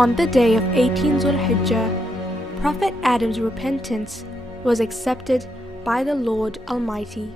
On the day of 18th Dhul Hijjah, Prophet Adam's repentance was accepted by the Lord Almighty.